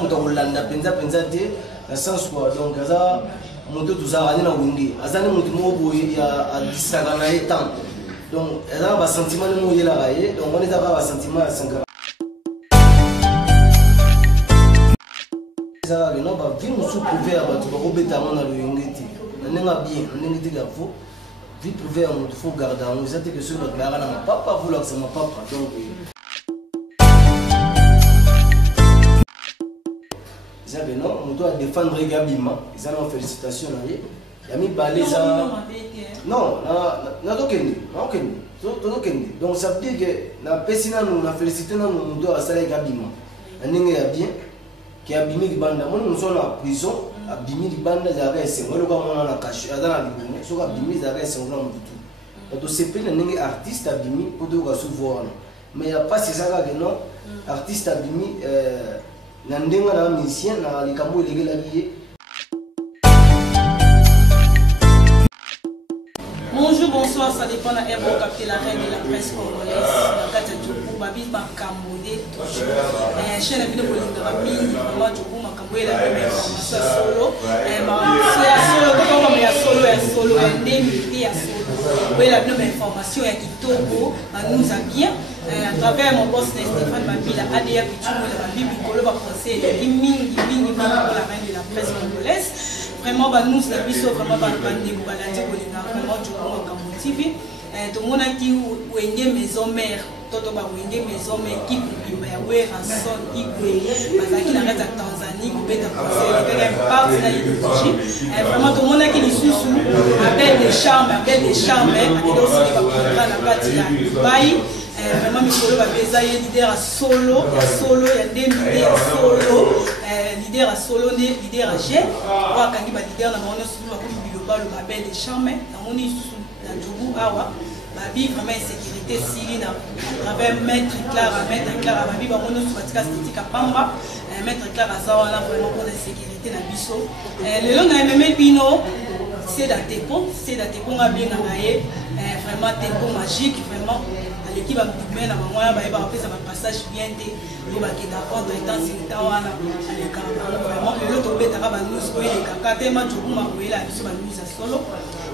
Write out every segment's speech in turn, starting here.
moto kolanda penza te na sens quoi donc aza moto tozala na wenge aza ni moto moko boye ya disaka na ye temps donc aza ba sentiment ni moyela ye donc on est pas ba sentiment ya sangara ça non ba vie musu prouver à bato ba kobeta mona le wenge ti nanenga bien nanenga ti gafo vie privée à moto faut garder on ça que sur notre là na papa vouloir c'est ma papa donc ça ben non on doit défendre Gabima ils ont félicitations là y a mis balé ça non na dokende donc ça veut dire que na pesina nous na féliciter nous doit ça Gabima aninga ya bien qui a bimi libanda moi nous sommes en prison a bimi libanda za ka ese ngolo kwa mona na kashi azana libune so ka bimi za ka ese ngolo mutu donc c'est pas ninge artiste a bimi pour de ka souvoir mais y a pas c'est ça que non artiste a bimi na ndenga na musicien na likambo legela lié. Bonjour, bonsoir, ça dépend de la RO capter la reine de la presse congolaise. La carte du coup, Babi Makamode, toujours. Chaîne vidéo pour l'Indrami, moi du coup, Makamode, la information solo. Solo, indemnité à solo. Oui, la même information est Kitoko, nous a bien. À travers mon boss Stéphane Babi, la ADA Pichou, la Babi Bicolo va penser, la Ming pour la reine de la presse congolaise. Vraiment, nous avons vraiment vraiment du coup motivé. Tout le monde a dit que maison mère, toto ba wenge maison mère qui kubimba ya wera son igwe bazaki na rete Tanzanie kubeta conseil quelqu'un part na idéologie vraiment tout le monde a qui lisusu appel des charmes akido aussi ba contrat na parti ya Dubaï vraiment mikolo ba beza ye leader solo ya ndemide solo leader à solo leader à G wa kangi ba leader na mona sulu ba biloba le appel des charmes na moni sulu na Djougou awa Babi vraiment insécurité Syrie à travers maître Clara Babi ba mono subatika statika pamba maître Clara zawana vraiment pour la sécurité na biso le long na même bino c'est d'atepo nga bien ngaye vraiment tempo magique vraiment à l'équipe a bien na mangwa ba ba pesa ba passage bien té yo ba kenda contre étant c'est wana le camp vraiment le lot obeta ba nous ko ile kaka tema tshuma ko ile biso ba nous solo.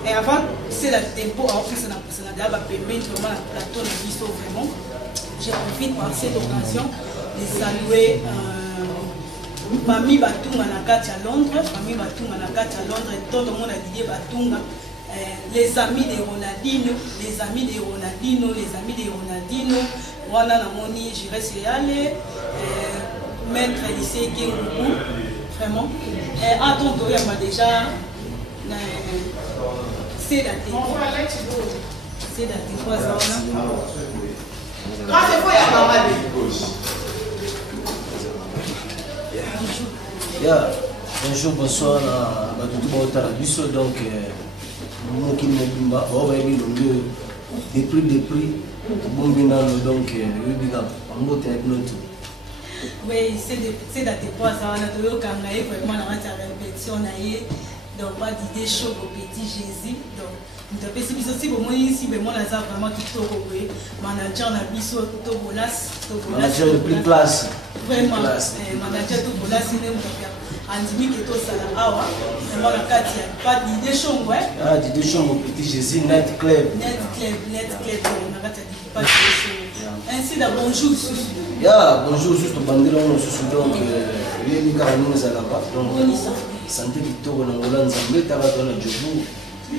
Et avant, c'est le tempo à offrir la personnalité, va permettre vraiment la plateau de biseau vraiment. Je profite par cette occasion de saluer Famille Batunga Nakati à Londres, tout le monde a dit Batunga, les amis de Ronaldinho, Wana Namoni, J'irai Séalé, Maître lycée Kengoubou, vraiment. À ton tour, il m'a déjà. C'est la tête. Bonjour, bonsoir à tout donc nous qui nous bimba, on va y aller des prix, bon bien donc oui, c'est la tête. On a vraiment la réflexion. Donc pas d'idée chaud au petit Jésus donc nous avons aussi ici mais moi là vraiment tout au manager na biso to bolas manager de plus classe vraiment manager to bolas même andimi que tout ça là awa vraiment la carte pas d'idée chaud ouais d'idée chaud au petit Jésus net club on a pas d'idée chaud ainsi là bonjour bonjour juste bandela on se donc les gars nous allons pas donc santé kitoko na ngola nzambe taka tona jobu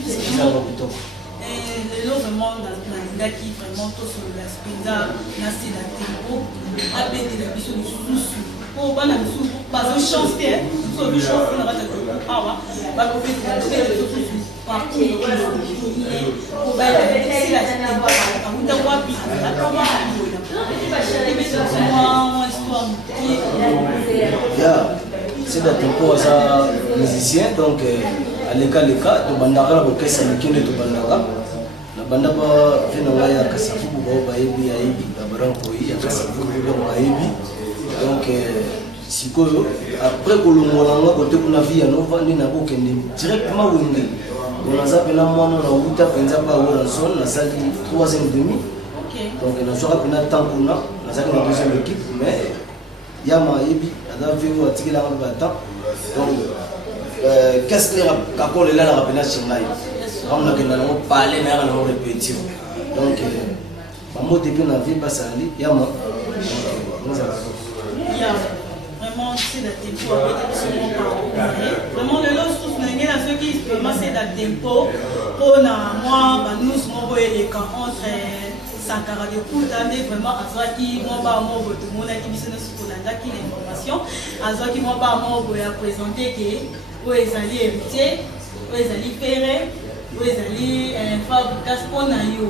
c'est ça va kitoko le lot vraiment dans qui vraiment tout sur la spinda na c'est la tempo abete la biso sous pour bana sous pas une chance bien sur le chance na bata awa ba ko fait sous partout pour ba c'est la tempo amuta wapi akoma c'est la tempo à musicien donc à l'école de bandara pour que ça ne quitte de bandara la banda ba fina waya kasafu ba yebi la baranko ya kasafu ba yebi donc sikoyo après que le molanga côté kuna via nova ni na kokende directement wende on a zappé la mwana na uta penza pa wala zone na sali 3e demi donc na sera pena temps kuna na sali na deuxième équipe mais Yama Yebi, Ada Véo, Atikila Bata. Donc, qu'est-ce que Kako est là, la rappela Chingaï? On a parlé, mais on a répété. Donc, Maman depuis la vie passe à Ali, Yama. Vraiment, c'est la tempo vraiment, le lot sous ceux qui vraiment c'est la tempo pour moi, nous sommes les camps entre Sankara de Koutane, vraiment, à soi qui m'ont pas tout le monde qui mission sur qui l'information, à soi qui m'ont pas présenter que où ils allaient héritier, où ils allaient faire, où ils allaient faire casse pour naïo,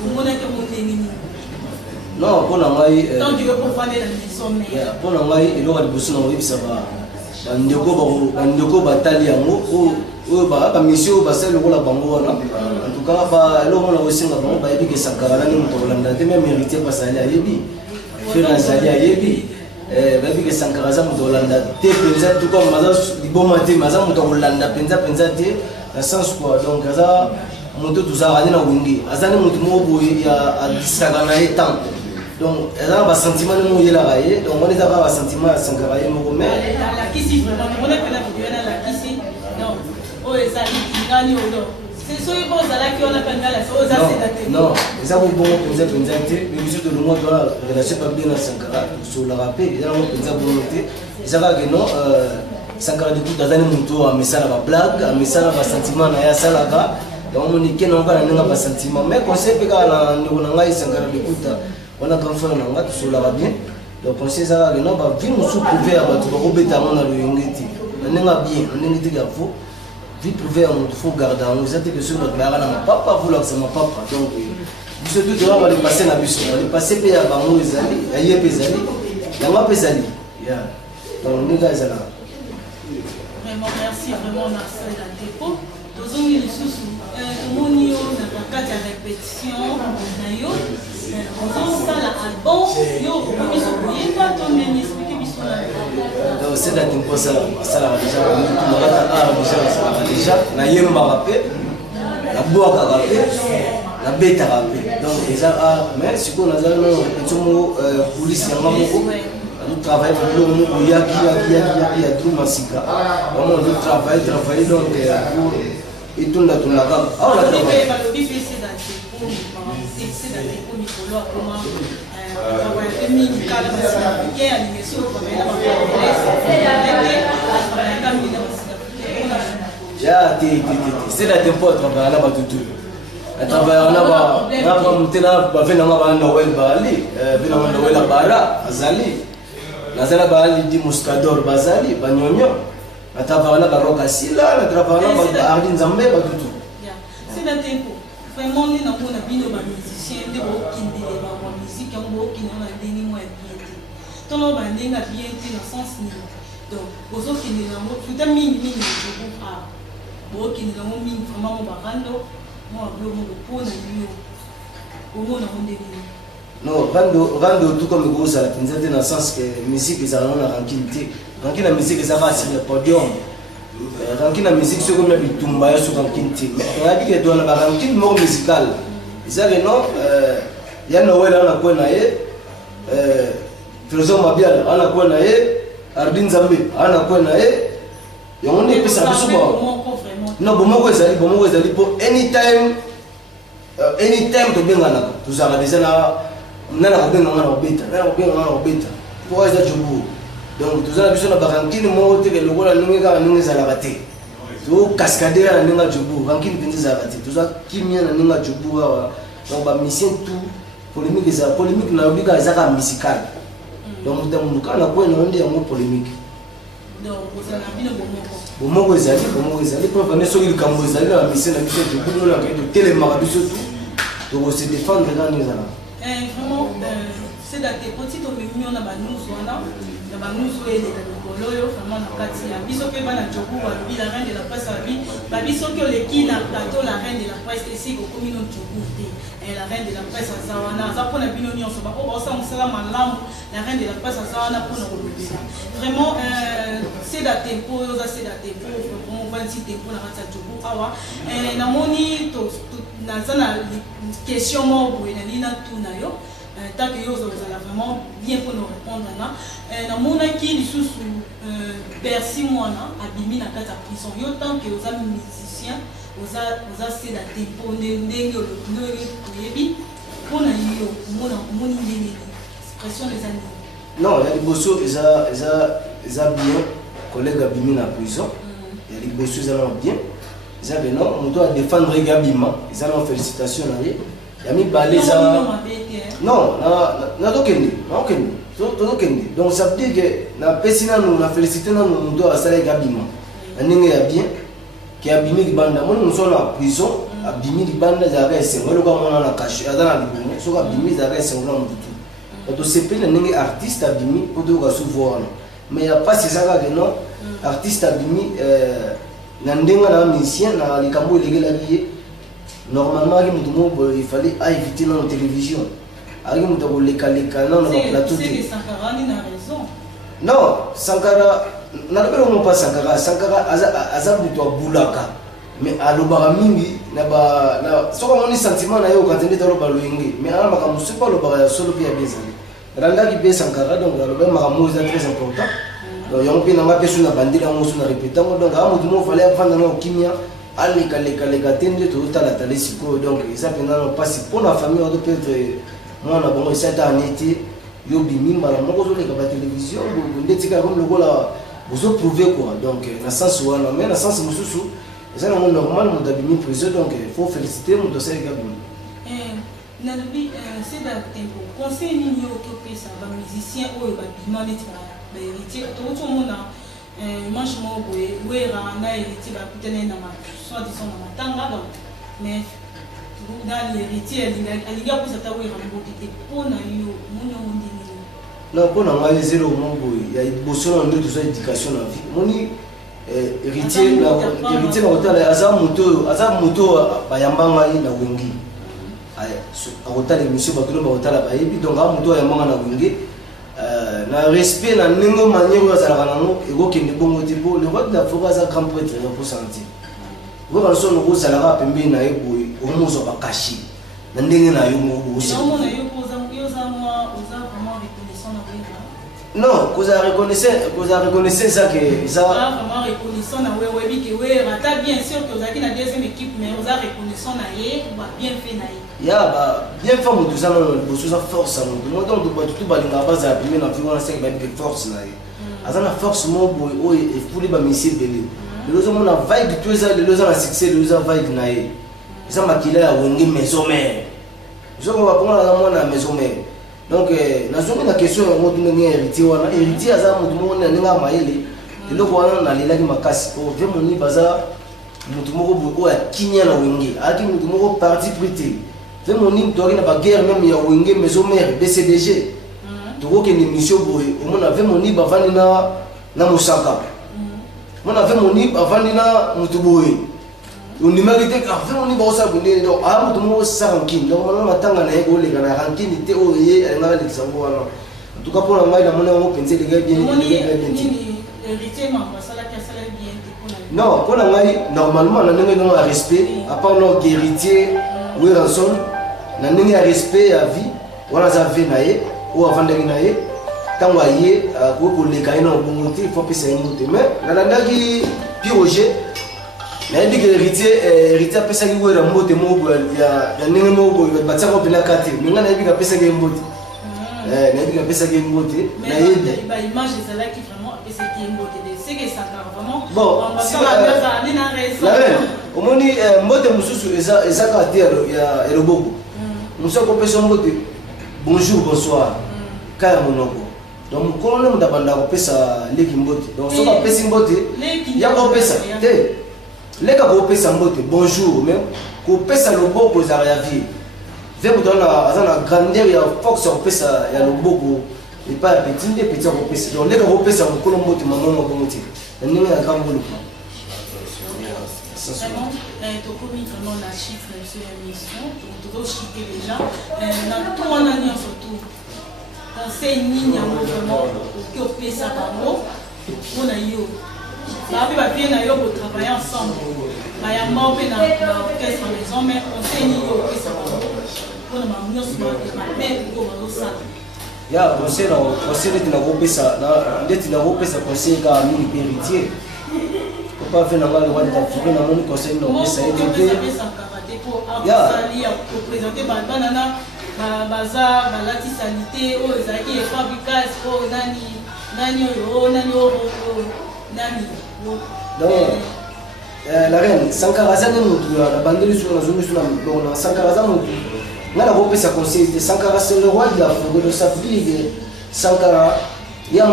pour mon que mon non, pour la maille. Donc, tu veux comprendre la maison, mais. Pour la maille, il aura des boissons en ça va. Ndeko batali yango o ba mission ba sel ko la bango na. En tout cas, ba lo mona aussi na bango ba yebi ke Sankara ni moto landa te même héritier pas ça yebi. Fera ça yebi. Ba yebi ke Sankara za moto landa te penza tout comme maza di bon matin maza moto landa penza te dans sens quoi. Donc ça moto tout ça na wingi. Azani moto mo boye ya a disaka na etan. Donc, il y a un sentiment de mouiller la raille, donc on est d'abord un sentiment à Sankara et Mouromé. La Kissi, vraiment, on est que la Kissi, non, oh, ça gagne au dos. C'est ce qui pose à la qui on appelle la chose, c'est non, mais ça vous bon, vous avez pensé, mais vous êtes de l'homme de la relation pas bien à Sankara, sur le rappel, il y a un peu de volonté, et ça va que non, Sankara du coup, dans un moto, mais ça va blague, mais ça va sentiment, il y a ça là-bas, donc on est qu'il n'y a pas sentiment, mais quand c'est que nous avons Sankara du coup, on a grand frère on a tout cela bien donc on sait ça que non va vivre sous couvert tu vas rebêter on a le yongeti on est bien on est dit faut vite couvert on faut garder on sait que sur notre mère na papa vouloir c'est mon papa donc ce tout doit va passer na biso on va passer pe ya bango ezali ya yep ezali ya ma pesali ya donc ni gars là vraiment merci vraiment na salle de dépôt tozongi lisusu monio na kati ya répétition na yo c'est la tempo ça la déjà na yemba rappé la boaka rappé la beta rappé donc déjà mais ce qu'on a dans le police ya mamoko nous travaillons pour le ya tout masika vraiment nous travailler donc pour et tout la gamme ah la travail c'est la tempo travailler là-bas tout à travailler là-bas monter là venir là-bas Noël Bali venir Noël Bara Azali Nazala Bali di Muscador Bazali Banyonyo à travailler là-bas Rokasila à travailler là-bas Ardin Zambe pas du tout c'est la tempo vraiment nous n'avons pas bino ba musicien de bokindi ba musique on bokindi on a deni moi bien tout le monde n'est pas bien dans sens ni donc aux autres qui ne l'ont tout à mini je comprends bokindi l'ont mis vraiment ba rando moi blomo pour na yo au monde on devine non rando tout comme gros ça la pinzate dans sens que musique ça on a tranquillité tranquille la musique ça va sur le podium rankin la musique c'est comme la bitumba ya sur rankin team mais on a dit que dans la rankin mort musical ils avaient non ya Noël on a quoi naé Trésor Mabiala on a quoi naé Ardin Zambe on a quoi naé et on est plus ça non bon moi ezali pour anytime to bengana to zala déjà na ko bengana obeta pour ça jobu donc tout ça biso na barankin mo te ke lokola nunga nunga la bate to cascader na nunga jobu rankin pinzi za bate tout ça kimia na nunga jobu wa donc ba mission tout polémique na obika za musical donc mutu kana ko na onde ya mo polémique donc vous en avez bomoko ezali preuve ne soki likambo ezali na mission na biso jobu na ke telema biso tout to se défendre dans nous là vraiment c'est da te petit to mimi on a ba nous wana na ba nous et de lokolo vraiment na kati ya biso pe bana jobu wa bi la reine de la presse ba biso ke le ki na plateau la reine de la presse ici ko komino jobu te et la reine de la presse zawana za pona bino nyonso ba o sa musala malamu la reine de la presse zawana pona ko lobisa vraiment c'est da tempo c'est da tempo vraiment 26 tempo na kati ya jobu awa na moni to na zana question mo bo na lina tu na yo tant que yo zo za la vraiment bien pour nous répondre. Dans mon qui sous Bercy moi abimi na kata prison. Yo tant que aux amis musiciens, aux assez la tempo ndenge le yebi pour na yo mon expression des années. Non, il y a des bossos ils a bien collègue abimi na prison. Il y a des bossos ils ont bien. Ils ont non, on doit défendre les gabima. Ils ont félicitations là. Il y a mis baleza. Non, donc ça veut dire que na pesina nous na féliciter nous doit ça les gabima. Ndenge ya bien qui abimi libanda. Moi nous sommes en prison, abimi libanda j'avais 5 le gars on a caché dans la libanda. So abimi j'avais 5 ans tout. Donc c'est pas ndenge artiste abimi pour de ga souvoir. Mais il y a pas ces ça que non artiste abimi Nandenga na musicien na likambo ilegela lié normalement il fallait éviter dans la télévision. Ari muto ko leka na plateau. C'est Sankara ni na raison. Non, Sankara na lebelo mo pas Sankara aza muto bulaka. Mais alobara mingi na ba na soko moni sentiment na yo quand ndeta loba loyenge. Mais ala maka musupa lobara ya solo pia bezali. Ranga ki be Sankara donc alobara maka mo très important. Donc il y a un peu de na bandila mo na répéter donc amutu mo fallait prendre na kimia alika leka tende to tala tala siko donc ça pendant passe pour la famille on peut être moi na bon cette année yo bimi mala moko zo leka ba télévision ndetika comme le gola vous prouver quoi donc na sens wana mais na sens mususu ça na normal mo dabimi prison donc il faut féliciter mon dossier gabi na lobi c'est da tempo conseil ni yo to pesa ba musicien o ba bima net héritier tout le monde manche mo boye wera na héritier ba kutene na ma soit disons na matanga donc mais dans l'héritier aliga pour ça ta wera mo tete pona yo munyo ndini non pona ngai zero mo boye ya boso na ndo to éducation na vie moni héritier na hôtel aza moto bayambanga na wengi a hôtel monsieur bakulo ba hôtel ba yebi donc a moto yambanga na wengi na respect na ningo manière ya zala kanango ego kende bongo tipo le roi de la forêt za grand prêtre pour sentir vous quand son go zala pembe na ego o mozo ba kashi na ndenge na yo mo aussi non na yo poza yo za moi oza vraiment reconnaissant na wera non koza reconnaissance ça que ça vraiment reconnaissant na wera bi ke wera ta bien sûr que oza ki na deuxième équipe mais oza reconnaissant na ye ba bien fait na ye ya ba bien fait mutu ça non boso ça force mutu moi donc tout balinga baza premier na vie wana 5 ba de force na ye azana force mo boy o e fuli ba misi belé le lozo mona vibe tout ça le lozo na succès le lozo vibe na ye ça makila ya wenge maison mère je ko ba pona na mona maison mère donc na zongi na question ngo tunenge héritier wana héritier aza mutu mo na ninga maele le loko wana na lelaki makasi o ve moni baza mutu moko boy o ya kinya na wenge aki mutu moko parti prité fait mon ligne toi qui n'a pas guerre même il y a wenge maison mère BCDG tu que une mission boy on avait mon libre avant na Mosaka on avait mon libre avant na Mutuboy on mérité fait mon libre ça bonne donc ah mutu mo sankin donc on matanga na ego le kana rankin ite o ye na Luxembourg en tout cas pour la maille la monnaie on penser les gars bien héritier ma ça la casse bien non pour la maille normalement on a un respect à part nos héritier oui rançon na ndenge ya respect ya vie wana za vie na ye ou avant ndenge na ye tango aye ko koleka ye na bongo te il faut pesa ye mote mais nalandaki piroger nayebi ke héritier apesaki wera mbote moko ya ndenge moko batiaka mpena kate mais nga nayebi kapesaki ye mbote nayebi kapesaki ye mbote nayebi image ezalaki vraiment apesaki ye mbote c'est que ça vraiment bon omoni mbote mosusu ezaka te ya loboko mosusu akopesa mbote bonjour bonsoir kaya monoko donc mokolo nde moto abanda kopesa leki mbote donc soki apesi mbote ya kopesa te leka kopesa mbote bonjour mais kopesa loboko ezala ya vie ve moto aza na grandeur ya force ya kopesa ya loboko epai ya petit nde petit akopesa donc leka kopesa mokolo mbote mamomo bongo te na ndenge ya grand boloko vraiment tokomi vraiment na chiffre sur l'émission tozochite déjà na tout wana nyonso tout conseil nini yango vraiment okoki opesa bango mpona yo babi bapie na yo kotravaille ensemble bayamba mpe na orchestre maison mais conseil nini yo opesa bango mpona bango nyonso mabe oyo bazosala ya conseil neti nakopesa conseil kaka mingi mpe héritier pas faire la loi de la forêt dans mon conseil non ça a été présenter banana bazar balati sanité o ezaki fabrikas o nani donc la reine Sankara ça nous la bandeli sur la zone sur la Sankara ça nous ngala kopesa conseil de Sankara c'est le roi de la forêt de sa fille Sankara il y a la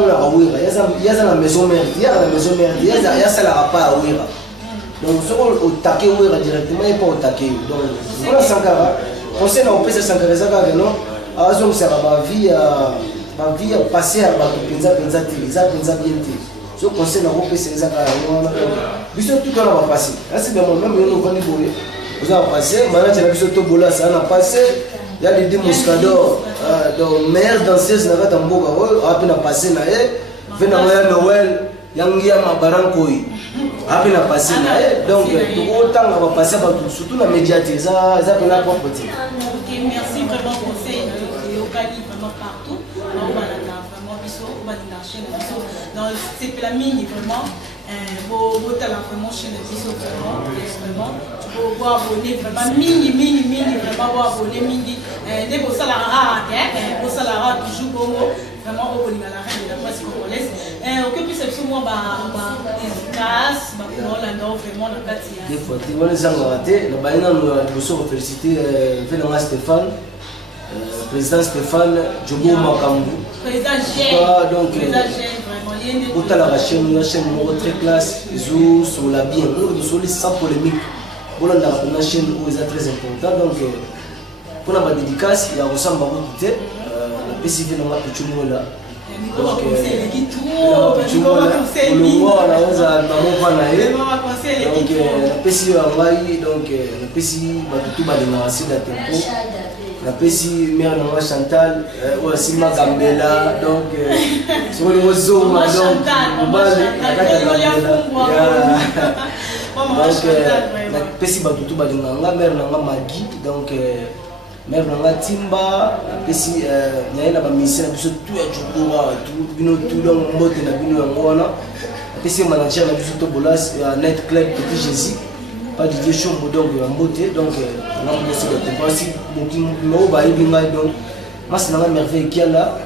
maison mère, il y a la maison mère, il y a ça la pas à Ouira. Donc, ce qu'on au taquet Ouira directement, il n'y a pas au taquet. Donc, voilà Sankara. Conseil on peut se Sankara, ça va non. À ce moment ça va vie à passer à Penza bien. Ce conseil on peut se Sankara. Bisous tout on va passer. Là c'est bien même nous on va boler. Vous allez passer, maintenant tu as bisous tout bola ça on a passé. Il y a des moscadors, donc meilleure danseuse n'a pas d'amboga, après n'a passé na venez à Noël, yangia ma barankoi, après n'a passé na donc tout autant on va passer surtout la médiatique, ça peut la propre petit. Ok, merci vraiment conseil de Okali vraiment partout, on va vraiment biso, on va dans chaîne biso, dans cette lamine vraiment, beau talent vraiment chaîne biso vraiment. Pour abonner vraiment mini vraiment abonner mini dès que ça la rare pour ça la rare toujours vraiment au niveau de la reine de la presse congolaise que puisse absolument efficace pour la non vraiment la partie des fois tu vois les gens raté le baina nous sommes féliciter Venanga Stéphane président Stéphane Djobo Makambu président Jean donc vraiment pour la chaîne très classe ils sont la bien nous sommes sans polémique. Pour la chaîne où c'est très important donc pour la dédicace il y a ressemble beaucoup de la PCV dans la petite là donc la PCV donc la PCV tout va démarrer la tempo la PCV mère dans Chantal ou aussi ma Gambela donc sur le réseau donc donc la pesi batutu balinganga mère nanga Magui donc mère nanga Timba pesi nyaina ba mission biso tout ya Djokora tout bino tout donc mbote na bino ngona pesi manager na biso to bolas ya Night Club Petit Jésus pas de Dieu chombo donc ya mbote donc na bosi de pensi boki mo ba ibinga donc mas nanga merveille kiala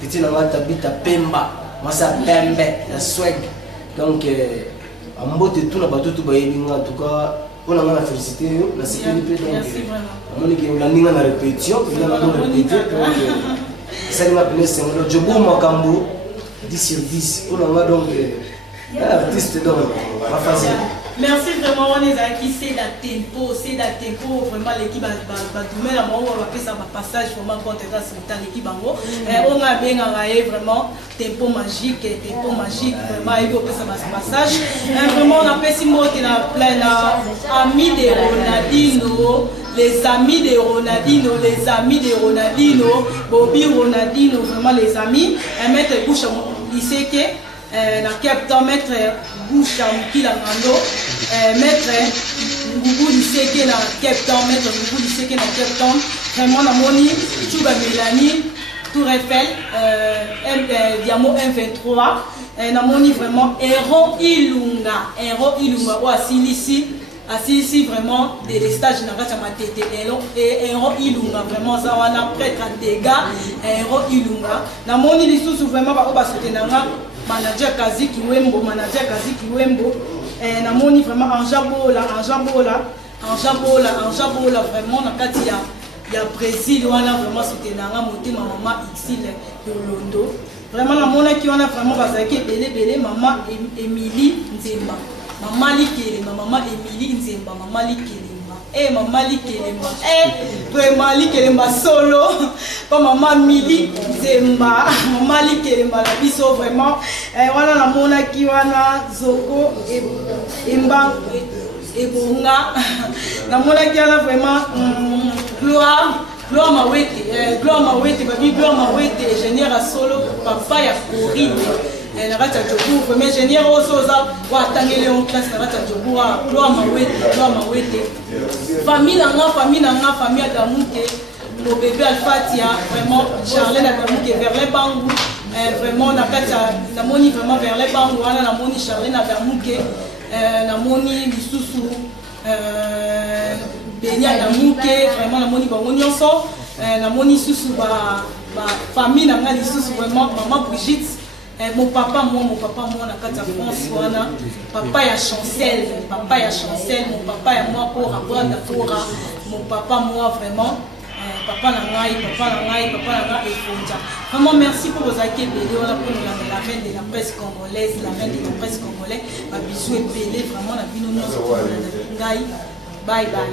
petit nanga Tabita Pemba masa Pembe la swag donc ambote tout na bato tout bayelinga en tout cas on a félicité la sécurité donc on est que la ninga na répétition il a répété donc ça m'a appelé c'est le Djobo Makambu 10 sur 10 on a donc artiste donc pas facile. Merci vraiment, on est qui c'est la tempo vraiment l'équipe va donner la main on va faire ça passage vraiment quand on est l'équipe on a bien vraiment tempo magique vraiment il faut faire ça passage vraiment on a fait si mot qui a plein amis de Ronaldinho les amis de Ronaldinho Bobby Ronaldinho vraiment les amis mettre bouche au lycée que dans Cape Town mettre bouche à Mukila Mando mettre Ngugu Liseke dans Cape Town mettre Ngugu Liseke dans Cape Town vraiment la moni Tchouba Mélanie Tour Eiffel Diamo M23 na moni vraiment Héros Ilunga ou assis vraiment des stages dans la matete Héros Ilunga vraiment ça on a prêtre à dégâts Héros Ilunga na moni les sous vraiment ba soutenir manager Kazi Kiwembo namoni vraiment Anjabola vraiment na kati ya Brésil wana vraiment soutenanga motema maman Xile de Londo vraiment namona ki wana vraiment bazaki belé maman Émilie Nzemba maman Likelema maman Likelema vraiment Likelema solo pas maman Mili Zemba maman Likelema la biso vraiment wana na mona ki wana Zoko Emba Ebonga na mona ki wana vraiment Gloire Mawete ingénieur à solo papa ya Corine na kati ya Djobu premier ingénieur osoza wa tangele en classe na kati ya Djobu Gloire Mawete famille Adamuke mon bébé Alphatia, vraiment, Charlène a vraiment vers les bangou, vraiment, la moni vraiment vers les bangou, la moni Charlène a vermouqué, la moni Lissousou, Bénia la mouqué, vraiment, la moni Bangoni en sort, la moni Soussou, famille, la Lissousou, vraiment, maman Brigitte. Mon papa, moi, na kata France, papa ya Chancel, mon papa et moi pour avoir d'abord, mon papa, moi, vraiment, papa Nangaï, et Fonja. Vraiment, merci pour vos accueils, pour la reine de la presse congolaise, la reine de la presse congolaise, ma bisou et Bélé, vraiment, la vie nous, bye bye.